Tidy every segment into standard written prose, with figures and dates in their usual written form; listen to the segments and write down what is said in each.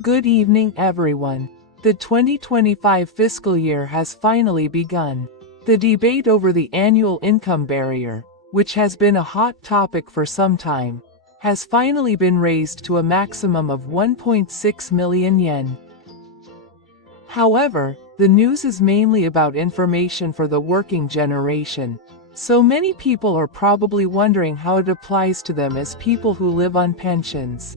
Good evening, everyone. The 2025 fiscal year has finally begun. The debate over the annual income barrier, which has been a hot topic for some time, has finally been raised to a maximum of 1.6 million yen. However, the news is mainly about information for the working generation, so many people are probably wondering how it applies to them as people who live on pensions.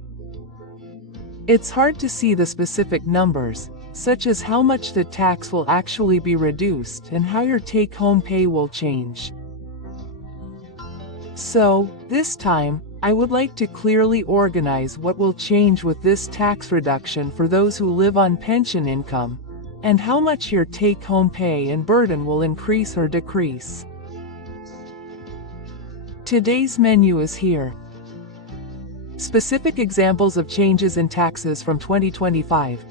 It's hard to see the specific numbers, such as how much the tax will actually be reduced and how your take-home pay will change. So, this time, I would like to clearly organize what will change with this tax reduction for those who live on pension income, and how much your take-home pay and burden will increase or decrease. Today's menu is here. Specific examples of changes in taxes from 2025.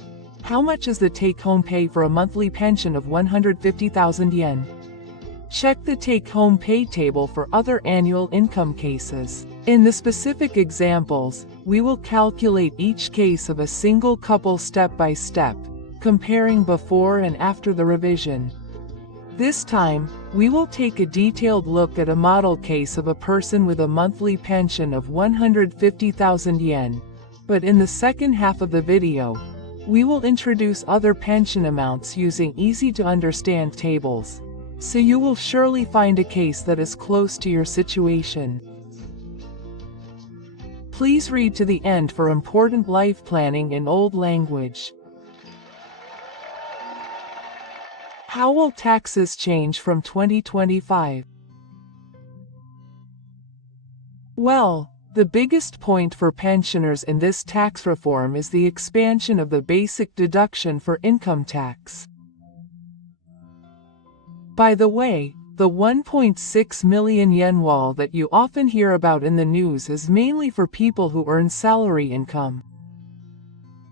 How much is the take-home pay for a monthly pension of 150,000 yen? Check the take-home pay table for other annual income cases. In the specific examples, we will calculate each case of a single couple step by step, comparing before and after the revision. This time, we will take a detailed look at a model case of a person with a monthly pension of 150,000 yen. But in the second half of the video, we will introduce other pension amounts using easy-to-understand tables, so you will surely find a case that is close to your situation. Please read to the end for important life planning in old language. How will taxes change from 2025? Well, the biggest point for pensioners in this tax reform is the expansion of the basic deduction for income tax. By the way, the 1.6 million yen wall that you often hear about in the news is mainly for people who earn salary income.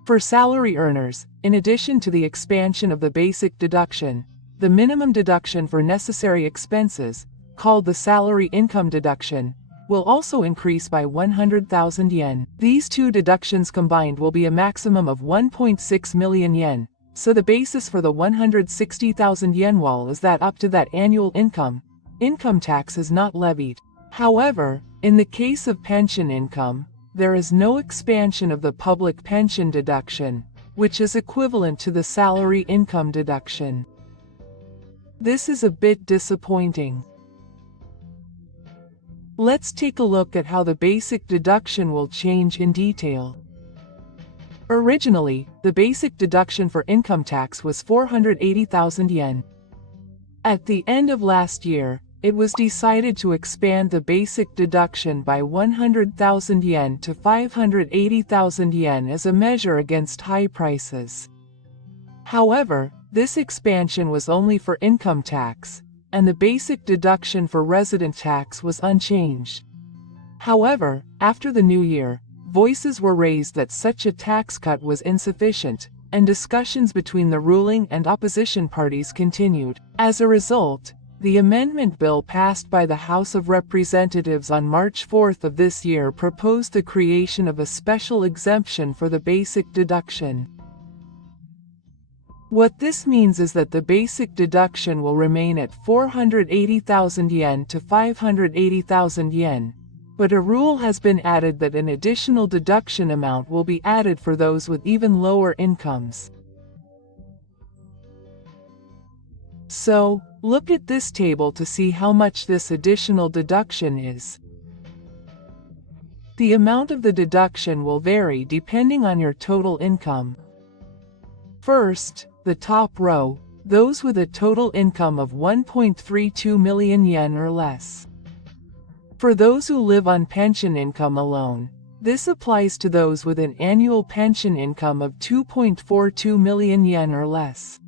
For salary earners, in addition to the expansion of the basic deduction, the minimum deduction for necessary expenses, called the salary income deduction, will also increase by 100,000 yen. These two deductions combined will be a maximum of 1.6 million yen, so the basis for the 160,000 yen wall is that up to that annual income tax is not levied. However, in the case of pension income, there is no expansion of the public pension deduction, which is equivalent to the salary income deduction. This is a bit disappointing. Let's take a look at how the basic deduction will change in detail. Originally, the basic deduction for income tax was 480,000 yen. At the end of last year, it was decided to expand the basic deduction by 100,000 yen to 580,000 yen as a measure against high prices. However, this expansion was only for income tax, and the basic deduction for resident tax was unchanged. However, after the new year, voices were raised that such a tax cut was insufficient, and discussions between the ruling and opposition parties continued. As a result, the amendment bill passed by the House of Representatives on March 4th of this year proposed the creation of a special exemption for the basic deduction. What this means is that the basic deduction will remain at 480,000 yen to 580,000 yen, but a rule has been added that an additional deduction amount will be added for those with even lower incomes. So, look at this table to see how much this additional deduction is. The amount of the deduction will vary depending on your total income. First, the top row, those with a total income of 1.32 million yen or less. For those who live on pension income alone, this applies to those with an annual pension income of 2.42 million yen or less.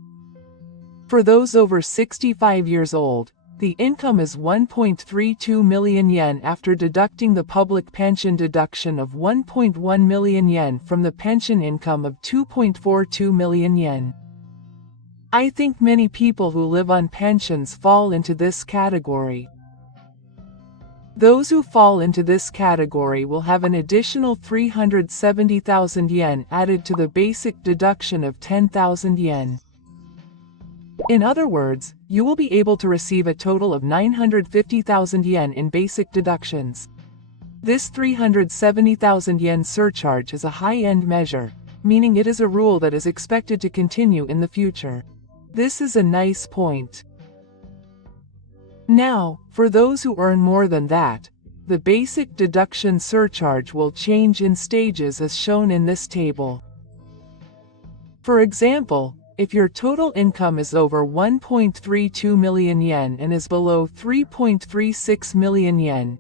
For those over 65 years old, the income is 1.32 million yen after deducting the public pension deduction of 1.1 million yen from the pension income of 2.42 million yen. I think many people who live on pensions fall into this category. Those who fall into this category will have an additional 370,000 yen added to the basic deduction of 10,000 yen. In other words, you will be able to receive a total of 950,000 yen in basic deductions. This 370,000 yen surcharge is a high-end measure, meaning it is a rule that is expected to continue in the future. This is a nice point. Now, for those who earn more than that, the basic deduction surcharge will change in stages as shown in this table. For example, if your total income is over 1.32 million yen and is below 3.36 million yen,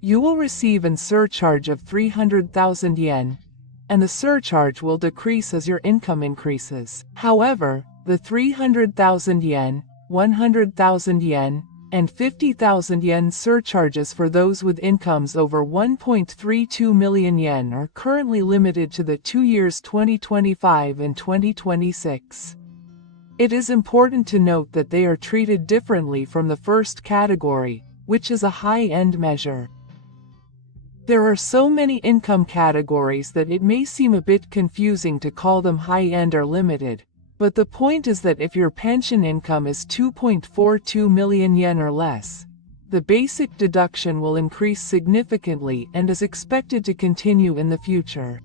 you will receive a surcharge of 300,000 yen, and the surcharge will decrease as your income increases. However, the 300,000 yen, 100,000 yen, and 50,000 yen surcharges for those with incomes over 1.32 million yen are currently limited to the 2 years 2025 and 2026. It is important to note that they are treated differently from the first category, which is a high-end measure. There are so many income categories that it may seem a bit confusing to call them high-end or limited, but the point is that if your pension income is 2.42 million yen or less, the basic deduction will increase significantly and is expected to continue in the future.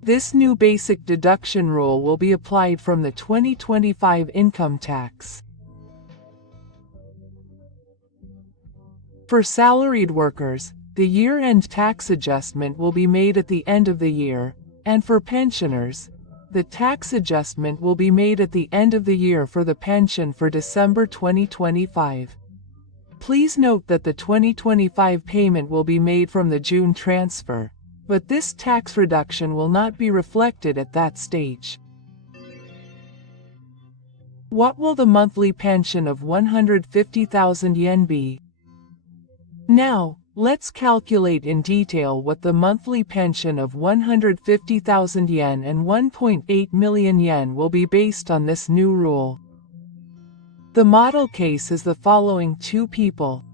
This new basic deduction rule will be applied from the 2025 income tax. For salaried workers, the year-end tax adjustment will be made at the end of the year, and for pensioners, the tax adjustment will be made at the end of the year for the pension for December 2025. Please note that the 2025 payment will be made from the June transfer, but this tax reduction will not be reflected at that stage. What will the monthly pension of 150,000 yen be? Now, let's calculate in detail what the monthly pension of 150,000 yen and 1.8 million yen will be based on this new rule. The model case is the following: two people.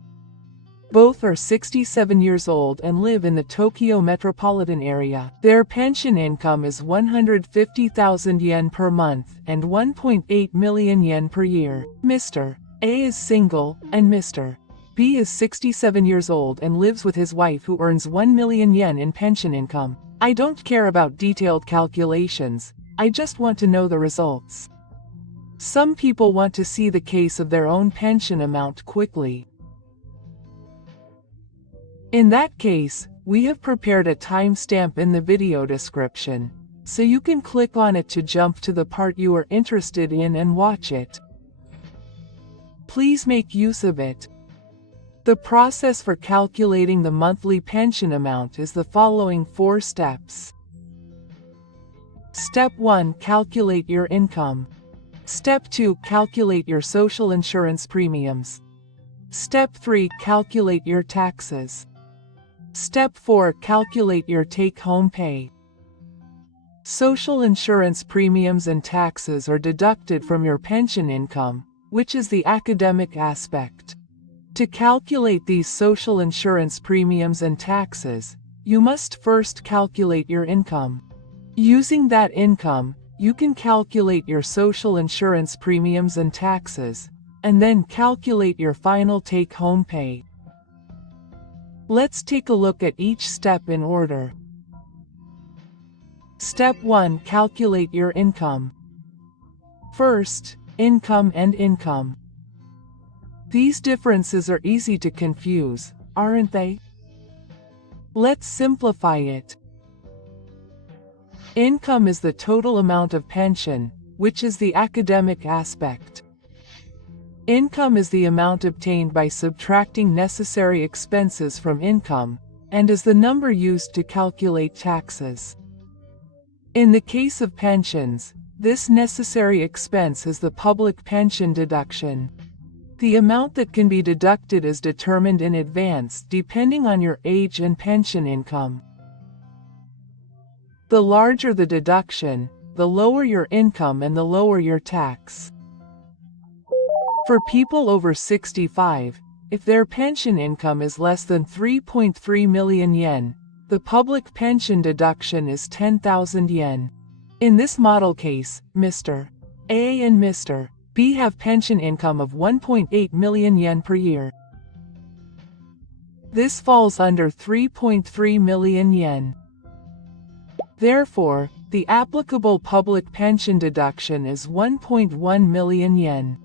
Both are 67 years old and live in the Tokyo metropolitan area. Their pension income is 150,000 yen per month and 1.8 million yen per year. Mr. A is single, and Mr. B is 67 years old and lives with his wife who earns 1 million yen in pension income. I don't care about detailed calculations, I just want to know the results. Some people want to see the case of their own pension amount quickly. In that case, we have prepared a timestamp in the video description, so you can click on it to jump to the part you are interested in and watch it. Please make use of it. The process for calculating the monthly pension amount is the following 4 steps. Step 1. Calculate your income. Step 2. Calculate your social insurance premiums. Step 3. Calculate your taxes. Step 4. Calculate your take-home pay. Social insurance premiums and taxes are deducted from your pension income, which is the academic aspect. To calculate these social insurance premiums and taxes, you must first calculate your income. Using that income, you can calculate your social insurance premiums and taxes, and then calculate your final take-home pay. Let's take a look at each step in order. Step 1. Calculate your income. First, income and income. These differences are easy to confuse, aren't they? Let's simplify it. Income is the total amount of pension, which is the academic aspect. Income is the amount obtained by subtracting necessary expenses from income, and is the number used to calculate taxes. In the case of pensions, this necessary expense is the public pension deduction. The amount that can be deducted is determined in advance depending on your age and pension income. The larger the deduction, the lower your income and the lower your tax. For people over 65, If their pension income is less than 3.3 million yen, the public pension deduction is 10,000 yen. In this model case, Mr. A and Mr. B have pension income of 1.8 million yen per year. This falls under 3.3 million yen. Therefore, the applicable public pension deduction is 1.1 million yen.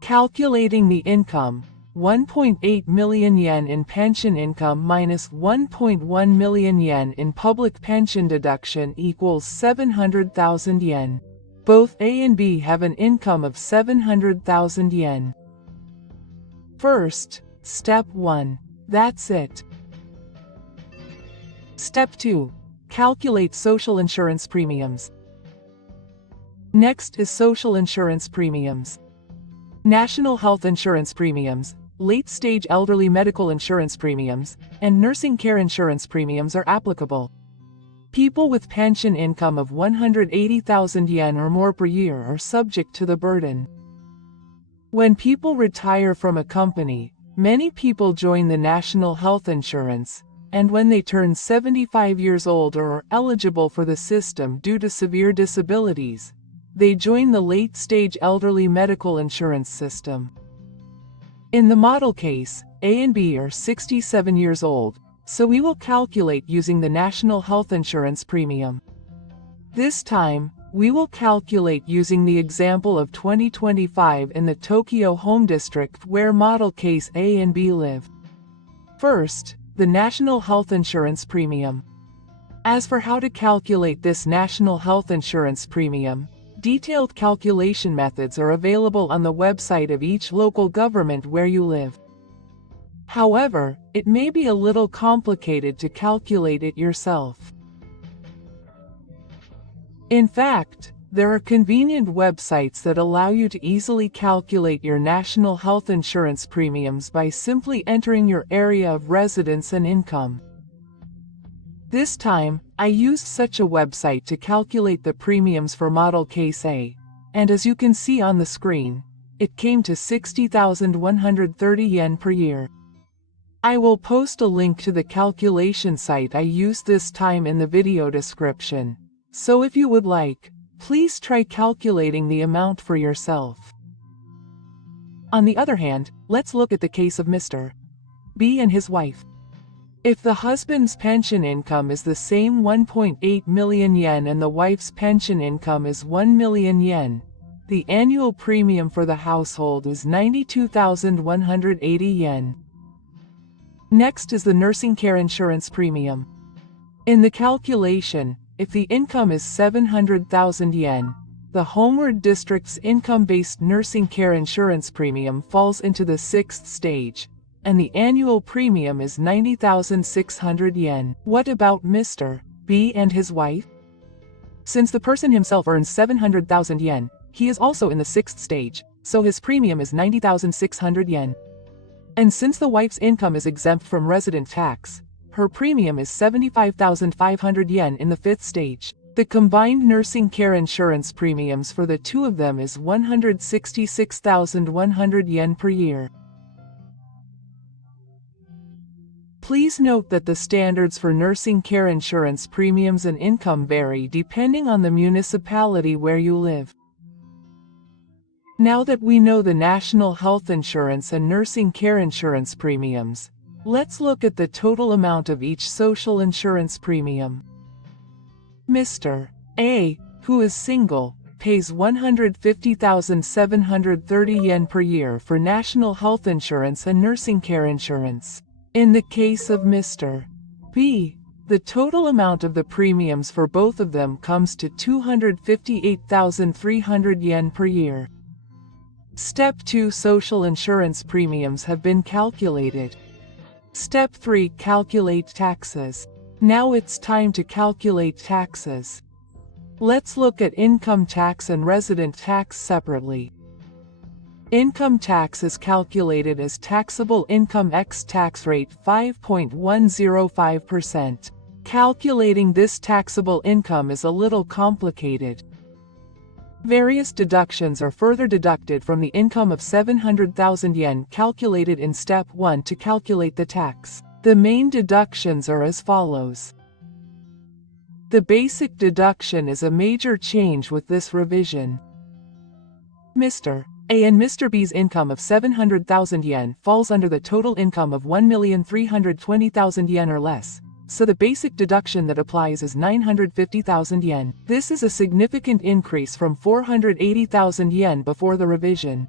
Calculating the income, 1.8 million yen in pension income minus 1.1 million yen in public pension deduction equals 700,000 yen. Both A and B have an income of 700,000 yen. First, step 1. That's it. Step 2. Calculate social insurance premiums. Next is social insurance premiums. National health insurance premiums, late-stage elderly medical insurance premiums, and nursing care insurance premiums are applicable. People with pension income of 180,000 yen or more per year are subject to the burden. When people retire from a company, many people join the national health insurance, and when they turn 75 years old or are eligible for the system due to severe disabilities, they join the late-stage elderly medical insurance system. In the model case, A and B are 67 years old, so we will calculate using the national health insurance premium. This time, we will calculate using the example of 2025 in the Tokyo Home District where model case A and B live. First, the national health insurance premium. As for how to calculate this national health insurance premium, detailed calculation methods are available on the website of each local government where you live. However, it may be a little complicated to calculate it yourself. In fact, there are convenient websites that allow you to easily calculate your national health insurance premiums by simply entering your area of residence and income. This time, I used such a website to calculate the premiums for model case A, and as you can see on the screen, it came to 60,130 yen per year. I will post a link to the calculation site I used this time in the video description, so if you would like, please try calculating the amount for yourself. On the other hand, let's look at the case of Mr. B and his wife. If the husband's pension income is the same 1.8 million yen and the wife's pension income is 1 million yen, the annual premium for the household is 92,180 yen. Next is the nursing care insurance premium. In the calculation, if the income is 700,000 yen, the homeward district's income-based nursing care insurance premium falls into the 6th stage, and the annual premium is 90,600 yen. What about Mr. B and his wife? Since the person himself earns 700,000 yen, he is also in the 6th stage, so his premium is 90,600 yen. And since the wife's income is exempt from resident tax, her premium is 75,500 yen in the 5th stage. The combined nursing care insurance premiums for the two of them is 166,100 yen per year. Please note that the standards for nursing care insurance premiums and income vary depending on the municipality where you live. Now that we know the national health insurance and nursing care insurance premiums, let's look at the total amount of each social insurance premium. Mr. A, who is single, pays 150,730 yen per year for national health insurance and nursing care insurance. In the case of Mr. B, the total amount of the premiums for both of them comes to 258,300 yen per year. Step 2 social insurance premiums have been calculated. Step 3 calculate taxes. Now it's time to calculate taxes. Let's look at income tax and resident tax separately. Income tax is calculated as taxable income x tax rate 5.105%. Calculating this taxable income is a little complicated. Various deductions are further deducted from the income of 700,000 yen calculated in Step 1 to calculate the tax. The main deductions are as follows. The basic deduction is a major change with this revision. Mr. A and Mr. B's income of 700,000 yen falls under the total income of 1,320,000 yen or less, so the basic deduction that applies is 950,000 yen. This is a significant increase from 480,000 yen before the revision.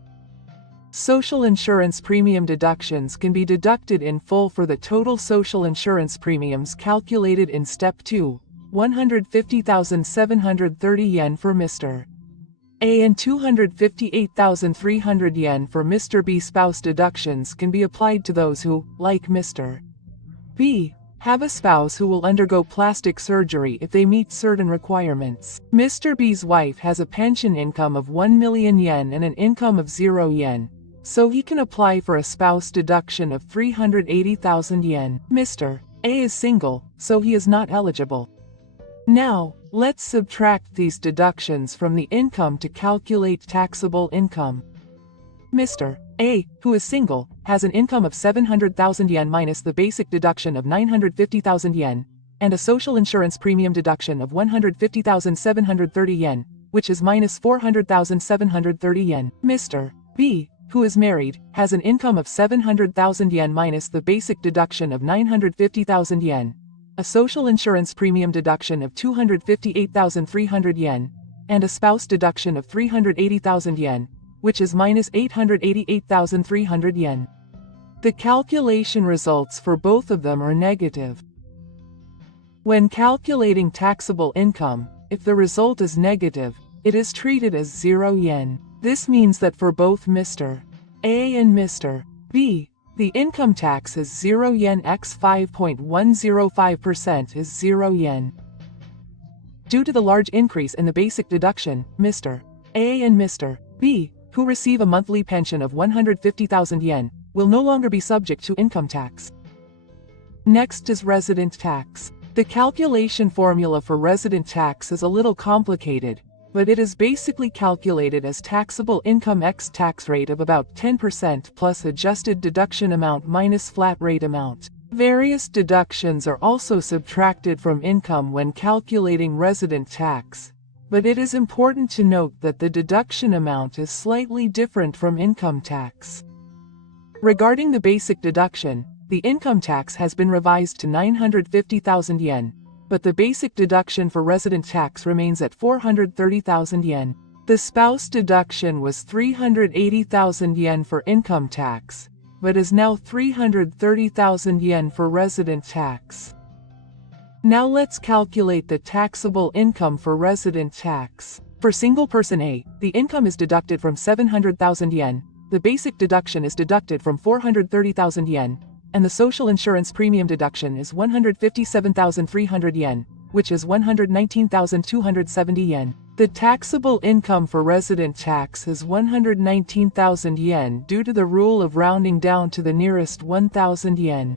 Social insurance premium deductions can be deducted in full for the total social insurance premiums calculated in Step 2, 150,730 yen for Mr. A and 258,300 yen for Mr. B. Spouse deductions can be applied to those who, like Mr. B, have a spouse who will undergo plastic surgery if they meet certain requirements. Mr. B's wife has a pension income of 1 million yen and an income of 0 yen, so he can apply for a spouse deduction of 380,000 yen. Mr. A is single, so he is not eligible. Now, let's subtract these deductions from the income to calculate taxable income. Mr. A, who is single, has an income of 700,000 yen minus the basic deduction of 950,000 yen, and a social insurance premium deduction of 150,730 yen, which is minus 400,730 yen. Mr. B, who is married, has an income of 700,000 yen minus the basic deduction of 950,000 yen, a social insurance premium deduction of 258,300 yen, and a spouse deduction of 380,000 yen, which is minus 888,300 yen. The calculation results for both of them are negative. When calculating taxable income, if the result is negative, it is treated as 0 yen. This means that for both Mr. A and Mr. B, the income tax is 0 yen x 5.105% is 0 yen. Due to the large increase in the basic deduction, Mr. A and Mr. B, who receive a monthly pension of 150,000 yen, will no longer be subject to income tax. Next is resident tax. The calculation formula for resident tax is a little complicated, but it is basically calculated as taxable income x tax rate of about 10% plus adjusted deduction amount minus flat rate amount. Various deductions are also subtracted from income when calculating resident tax, but it is important to note that the deduction amount is slightly different from income tax. Regarding the basic deduction, the income tax has been revised to 950,000 yen, but the basic deduction for resident tax remains at 430,000 yen. The spouse deduction was 380,000 yen for income tax, but is now 330,000 yen for resident tax. Now let's calculate the taxable income for resident tax. For single person A, the income is deducted from 700,000 yen, the basic deduction is deducted from 430,000 yen, and the social insurance premium deduction is 157,300 yen, which is 119,270 yen. The taxable income for resident tax is 119,000 yen due to the rule of rounding down to the nearest 1,000 yen.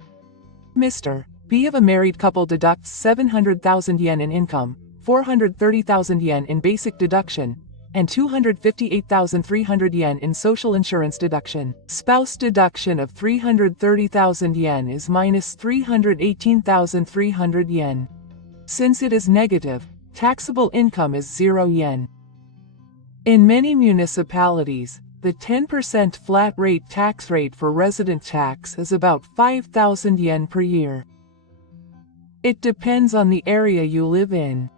Mr. B of a married couple deducts 700,000 yen in income, 430,000 yen in basic deduction, and 258,300 yen in social insurance deduction. Spouse deduction of 330,000 yen is minus 318,300 yen. Since it is negative, taxable income is 0 yen. In many municipalities, the 10% flat rate tax rate for resident tax is about 5,000 yen per year. It depends on the area you live in.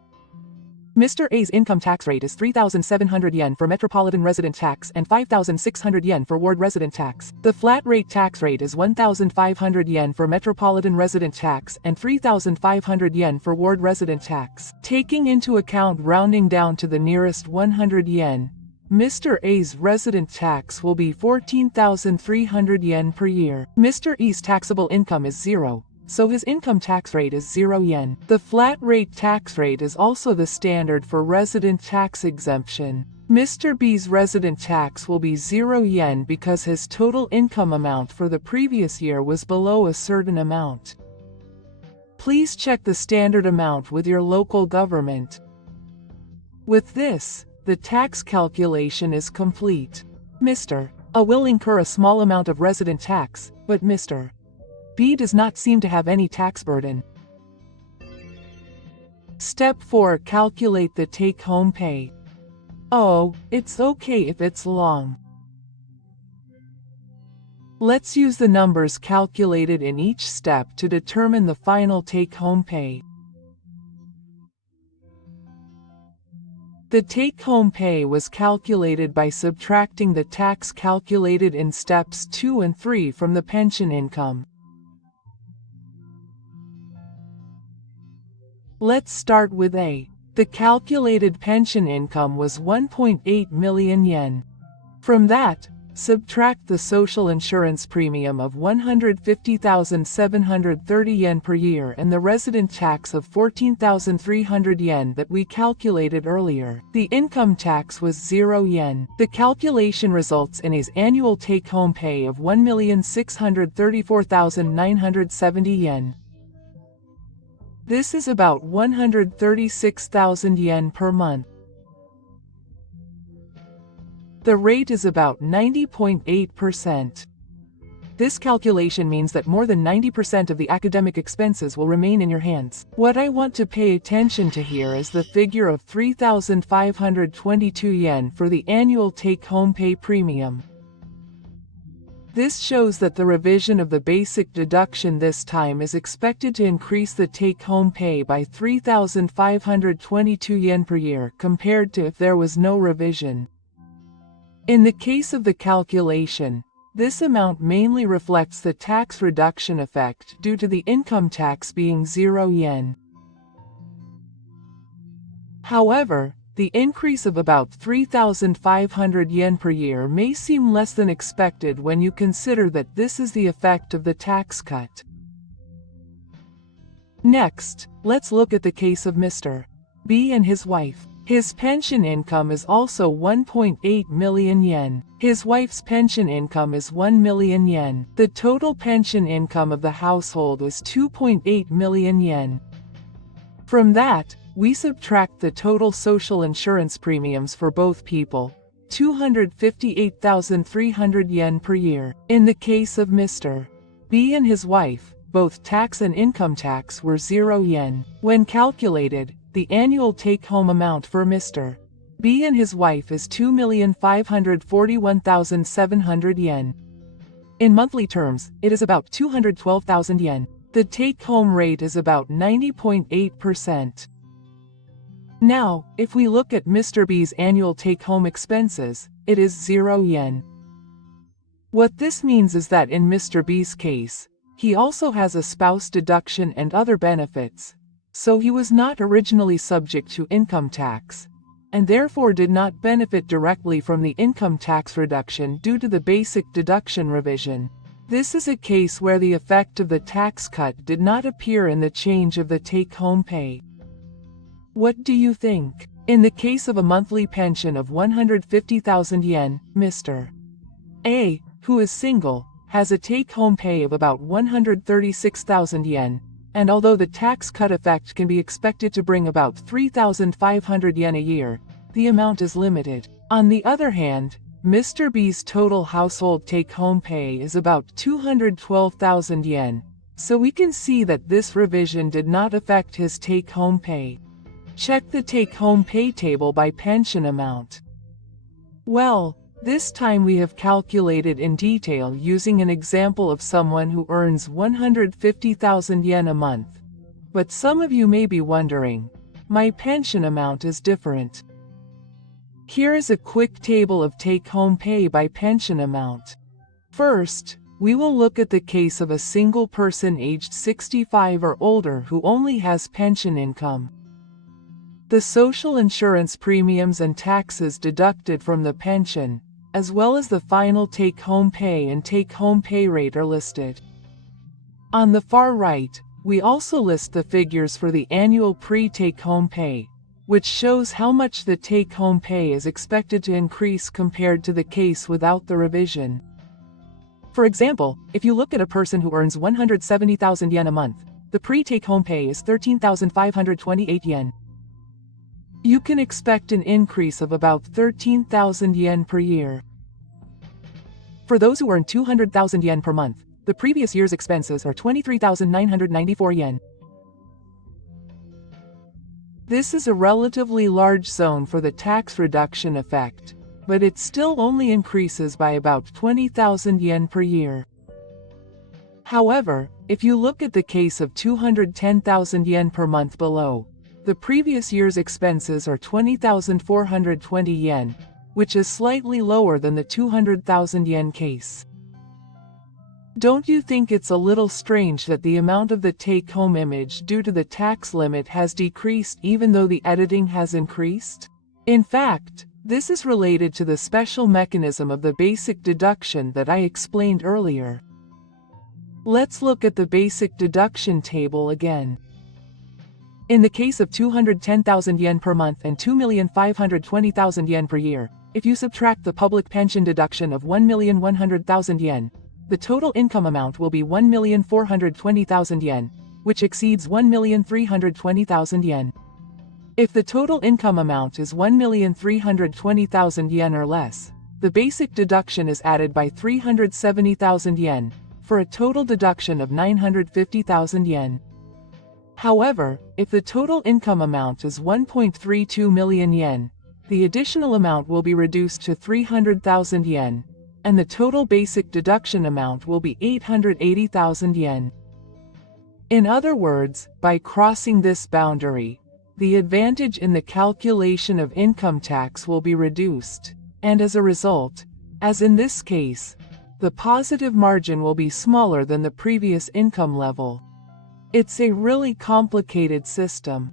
Mr. A's income tax rate is 3,700 yen for metropolitan resident tax and 5,600 yen for ward resident tax. The flat rate tax rate is 1,500 yen for metropolitan resident tax and 3,500 yen for ward resident tax. Taking into account rounding down to the nearest 100 yen, Mr. A's resident tax will be 14,300 yen per year. Mr. E's taxable income is 0. So his income tax rate is 0 yen. The flat rate tax rate is also the standard for resident tax exemption. Mr. B's resident tax will be 0 yen because his total income amount for the previous year was below a certain amount. Please check the standard amount with your local government. With this, the tax calculation is complete. Mr. A will incur a small amount of resident tax, but Mr. B does not seem to have any tax burden. Step 4. Calculate the take-home pay. Oh, it's okay if it's long. Let's use the numbers calculated in each step to determine the final take-home pay. The take-home pay was calculated by subtracting the tax calculated in steps 2 and 3 from the pension income. Let's start with A. The calculated pension income was 1.8 million yen. From that, subtract the social insurance premium of 150,730 yen per year and the resident tax of 14,300 yen that we calculated earlier. The income tax was 0 yen. The calculation results in A's annual take-home pay of 1,634,970 yen. This is about 136,000 yen per month. The rate is about 90.8%. This calculation means that more than 90% of the academic expenses will remain in your hands. What I want to pay attention to here is the figure of 3,522 yen for the annual take-home pay premium. This shows that the revision of the basic deduction this time is expected to increase the take-home pay by 3,522 yen per year compared to if there was no revision. In the case of the calculation, this amount mainly reflects the tax reduction effect due to the income tax being 0 yen. However, the increase of about 3,500 yen per year may seem less than expected when you consider that this is the effect of the tax cut. Next, let's look at the case of Mr. B and his wife. His pension income is also 1.8 million yen. His wife's pension income is 1 million yen. The total pension income of the household is 2.8 million yen. From that, we subtract the total social insurance premiums for both people, 258,300 yen per year. In the case of Mr. B and his wife, both tax and income tax were 0 yen. When calculated, the annual take-home amount for Mr. B and his wife is 2,541,700 yen. In monthly terms, it is about 212,000 yen. The take-home rate is about 90.8%. Now, if we look at Mr. B's annual take-home expenses, it is 0 yen. What this means is that in Mr. B's case, he also has a spouse deduction and other benefits, so he was not originally subject to income tax, and therefore did not benefit directly from the income tax reduction due to the basic deduction revision. This is a case where the effect of the tax cut did not appear in the change of the take-home pay. What do you think? In the case of a monthly pension of 150,000 yen, Mr. A, who is single, has a take-home pay of about 136,000 yen, and although the tax cut effect can be expected to bring about 3,500 yen a year, the amount is limited. On the other hand, Mr. B's total household take-home pay is about 212,000 yen, so we can see that this revision did not affect his take-home pay. Check the take-home pay table by pension amount. Well, this time we have calculated in detail using an example of someone who earns 150,000 yen a month. But some of you may be wondering, my pension amount is different. Here is a quick table of take-home pay by pension amount. First, we will look at the case of a single person aged 65 or older who only has pension income. The social insurance premiums and taxes deducted from the pension, as well as the final take-home pay and take-home pay rate are listed. On the far right, we also list the figures for the annual pre-take-home pay, which shows how much the take-home pay is expected to increase compared to the case without the revision. For example, if you look at a person who earns 170,000 yen a month, the pre-take-home pay is 13,528 yen. You can expect an increase of about 13,000 yen per year. For those who earn 200,000 yen per month, the previous year's expenses are 23,994 yen. This is a relatively large zone for the tax reduction effect, but it still only increases by about 20,000 yen per year. However, if you look at the case of 210,000 yen per month below, the previous year's expenses are 20,420 yen, which is slightly lower than the 200,000 yen case. Don't you think it's a little strange that the amount of the take-home image due to the tax limit has decreased even though the editing has increased? In fact, this is related to the special mechanism of the basic deduction that I explained earlier. Let's look at the basic deduction table again. In the case of 210,000 yen per month and 2,520,000 yen per year, if you subtract the public pension deduction of 1,100,000 yen, the total income amount will be 1,420,000 yen, which exceeds 1,320,000 yen. If the total income amount is 1,320,000 yen or less, the basic deduction is added by 370,000 yen, for a total deduction of 950,000 yen. However, if the total income amount is 1.32 million yen, the additional amount will be reduced to 300,000 yen, and the total basic deduction amount will be 880,000 yen. In other words, by crossing this boundary, the advantage in the calculation of income tax will be reduced, and as a result, as in this case, the positive margin will be smaller than the previous income level. It's a really complicated system.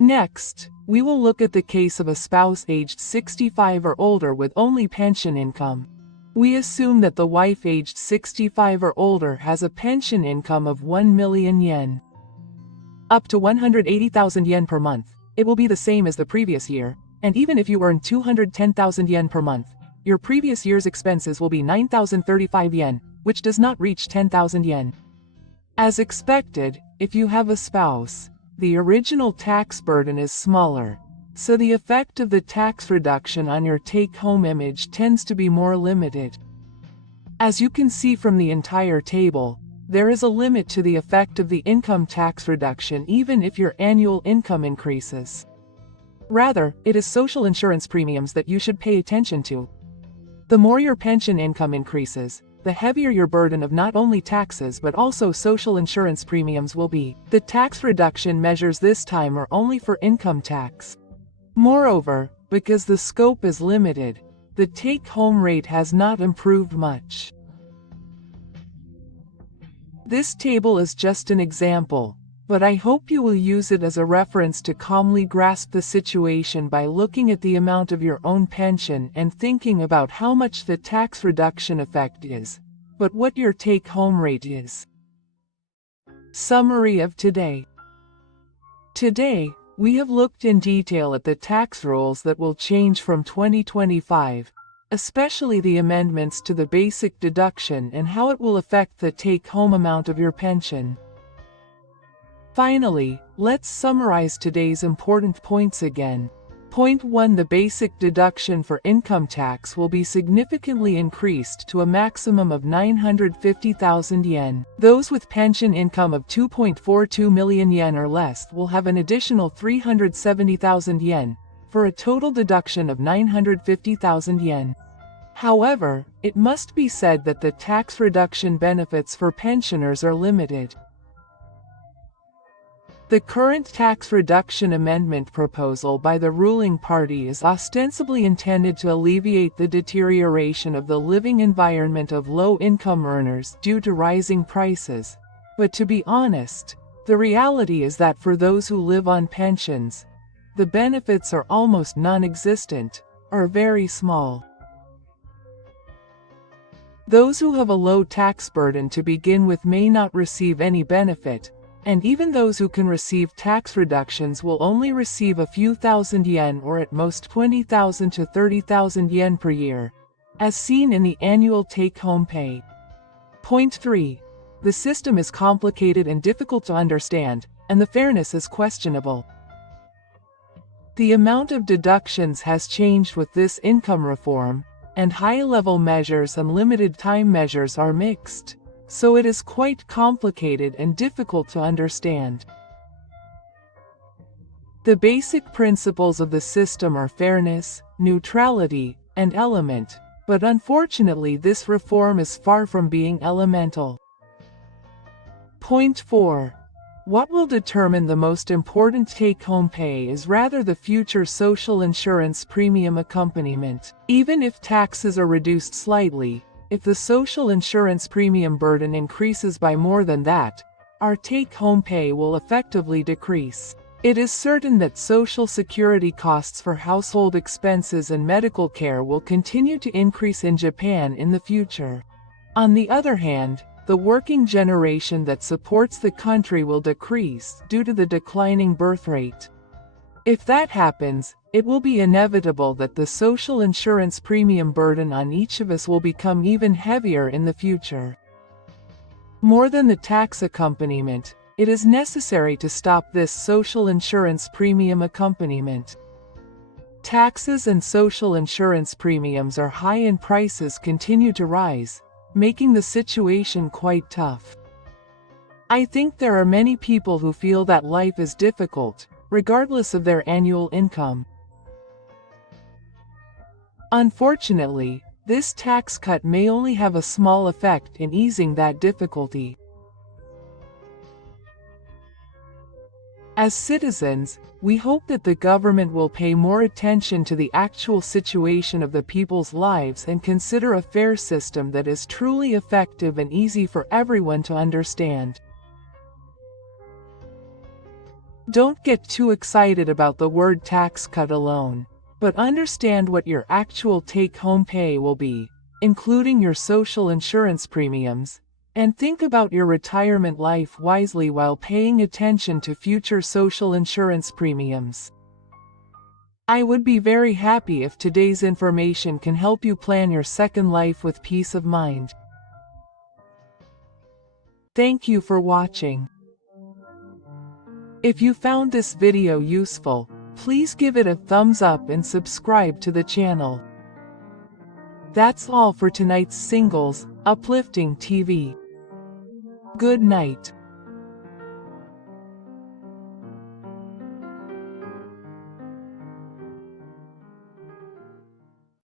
Next, we will look at the case of a spouse aged 65 or older with only pension income. We assume that the wife aged 65 or older has a pension income of 1 million yen. Up to 180,000 yen per month, it will be the same as the previous year, and even if you earn 210,000 yen per month, your previous year's expenses will be 9,035 yen, which does not reach 10,000 yen. As expected, if you have a spouse, the original tax burden is smaller, so the effect of the tax reduction on your take-home image tends to be more limited. As you can see from the entire table, there is a limit to the effect of the income tax reduction even if your annual income increases. Rather, it is social insurance premiums that you should pay attention to. The more your pension income increases, the heavier your burden of not only taxes but also social insurance premiums will be. The tax reduction measures this time are only for income tax. Moreover, because the scope is limited, the take-home rate has not improved much. This table is just an example, but I hope you will use it as a reference to calmly grasp the situation by looking at the amount of your own pension and thinking about how much the tax reduction effect is, but what your take-home rate is. Summary of today. Today, we have looked in detail at the tax rules that will change from 2025, especially the amendments to the basic deduction and how it will affect the take-home amount of your pension. Finally, let's summarize today's important points again. Point 1. The basic deduction for income tax will be significantly increased to a maximum of 950,000 yen. Those with pension income of 2.42 million yen or less will have an additional 370,000 yen, for a total deduction of 950,000 yen. However, it must be said that the tax reduction benefits for pensioners are limited. The current tax reduction amendment proposal by the ruling party is ostensibly intended to alleviate the deterioration of the living environment of low-income earners due to rising prices. But to be honest, the reality is that for those who live on pensions, the benefits are almost non-existent, or very small. Those who have a low tax burden to begin with may not receive any benefit, and even those who can receive tax reductions will only receive a few thousand yen or at most 20,000 to 30,000 yen per year, as seen in the annual take-home pay. Point 3. The system is complicated and difficult to understand, and the fairness is questionable. The amount of deductions has changed with this income reform, and high-level measures and limited-time measures are mixed, so it is quite complicated and difficult to understand. The basic principles of the system are fairness, neutrality, and element, but unfortunately this reform is far from being elemental. Point 4. What will determine the most important take-home pay is rather the future social insurance premium accompaniment. Even if taxes are reduced slightly, if the social insurance premium burden increases by more than that, our take-home pay will effectively decrease. It is certain that Social Security costs for household expenses and medical care will continue to increase in Japan in the future. On the other hand, the working generation that supports the country will decrease due to the declining birth rate. If that happens, it will be inevitable that the social insurance premium burden on each of us will become even heavier in the future. More than the tax accompaniment, it is necessary to stop this social insurance premium accompaniment. Taxes and social insurance premiums are high and prices continue to rise, making the situation quite tough. I think there are many people who feel that life is difficult, regardless of their annual income. Unfortunately, this tax cut may only have a small effect in easing that difficulty. As citizens, we hope that the government will pay more attention to the actual situation of the people's lives and consider a fair system that is truly effective and easy for everyone to understand. Don't get too excited about the word tax cut alone, but understand what your actual take-home pay will be, including your social insurance premiums, and think about your retirement life wisely while paying attention to future social insurance premiums. I would be very happy if today's information can help you plan your second life with peace of mind. Thank you for watching. If you found this video useful, please give it a thumbs up and subscribe to the channel. That's all for tonight's Singles Uplifting TV. Good night.